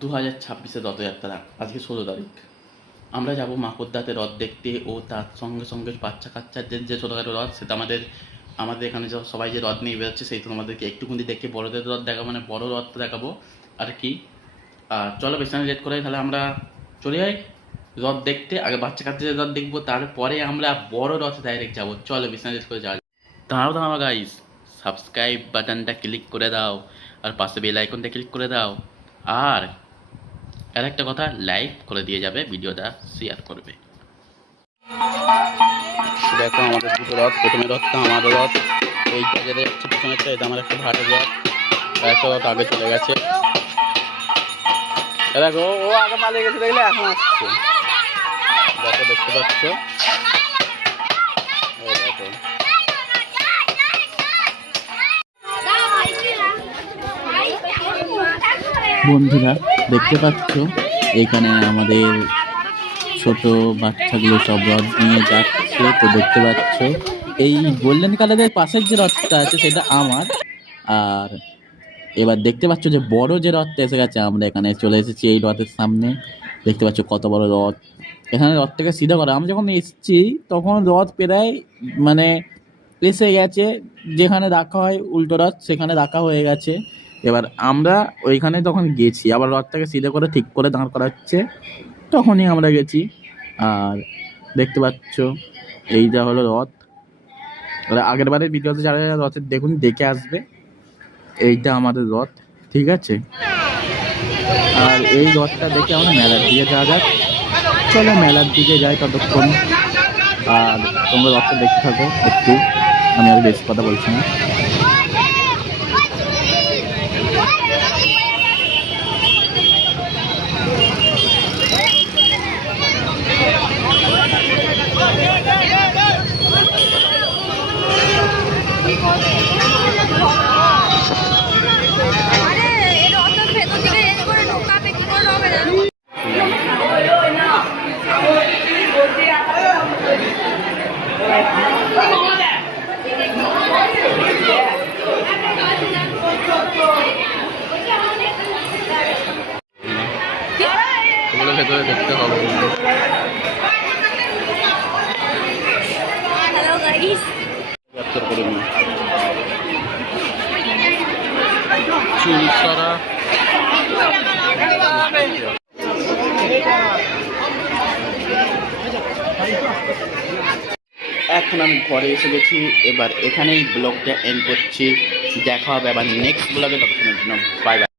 2026-এর রথযাত্রা আজকে 16 তারিখ। আমরা যাব মাকড়দাতে রথ দেখতে ও তার সঙ্গে সঙ্গে বাচ্চা কাচ্চাদের যে ছোটোখাটো রথ সেটা আমাদের আমাদের এখানে সবাই যে রথ নিয়ে বেরোচ্ছে সেই তোমাদেরকে একটুকুনি দেখে বড়দের রথ দেখাবো, মানে বড় রথ দেখাবো আর কি। চলো বেশি লেট করে তাহলে আমরা চলে যাই রথ দেখতে। আগে বাচ্চা কাচ্চাদের রথ দেখবো, তারপরে আমরা বড় রথে ডাইরেক্ট যাবো। চলো বেশি লেট করে যাওয়া। দাঁড়াও গাইস, সাবস্ক্রাইব বাটনটা ক্লিক করে দাও আর পাশে বেল আইকনটা ক্লিক করে দাও। আর একটা কথা, লাইক করে দিয়ে যাবে, ভিডিওটা শেয়ার করবে। দেখো আমাদের দুটো রথ, প্রথমে রথটা আমার রথ, এইটা যেটা যাচ্ছে পিছনেরটা এটা আমার একটা ভাটের রথ। একটা রথ আগে চলে গেছে, দেখো ও আগে পালিয়ে গেছে, দেখলে এখন আসছে। দেখো দেখতে পাচ্ছ, দেখো বন্ধুরা দেখতে পাচ্ছ এখানে আমাদের ছোট বাচ্চাগুলো সব রথ নিয়ে যাচ্ছে। তো দেখতে পাচ্ছ এই গোল্ডেন কালারের পাশের যে রথটা আছে সেটা আমার। আর এবার দেখতে পাচ্ছ যে বড় যে রথটা এসে গেছে, আমরা এখানে চলে এসেছি এই রথের সামনে। দেখতে পাচ্ছ কত বড় রথ, এখানে রথটাকে সিধা করা। আমি যখন এসেছি তখন রথ প্রায় মানে এসে গেছে, যেখানে রাখা হয় উল্টো রথ সেখানে রাখা হয়ে গেছে। এবার আমরা ওইখানে তখন গেছি, আবার রথটাকে সিধে করে ঠিক করে দাঁড় করা হচ্ছে, তখনই আমরা গেছি। আর দেখতে পাচ্ছ এইটা হলো রথ। আগের বারের ভিডিওতে যারা যারা রথের দেখুন দেখে আসবে, এইটা আমাদের রথ, ঠিক আছে। আর এই রথটা দেখে আমরা মেলার দিকে যাওয়া যাক। চলো মেলার দিকে যাই ততক্ষণ। আর তোমরা রথটা দেখতে থাকো একটু, আমি আর বেশি কথা বলছি না। ভেতরে দেখতে হবে। এখন আমি ঘরে এসে গেছি, এবার এখানেই ব্লগটা এন্ড করছি। দেখা হবে আবার নেক্সট ব্লগে, ততক্ষণের জন্য বাই বাই।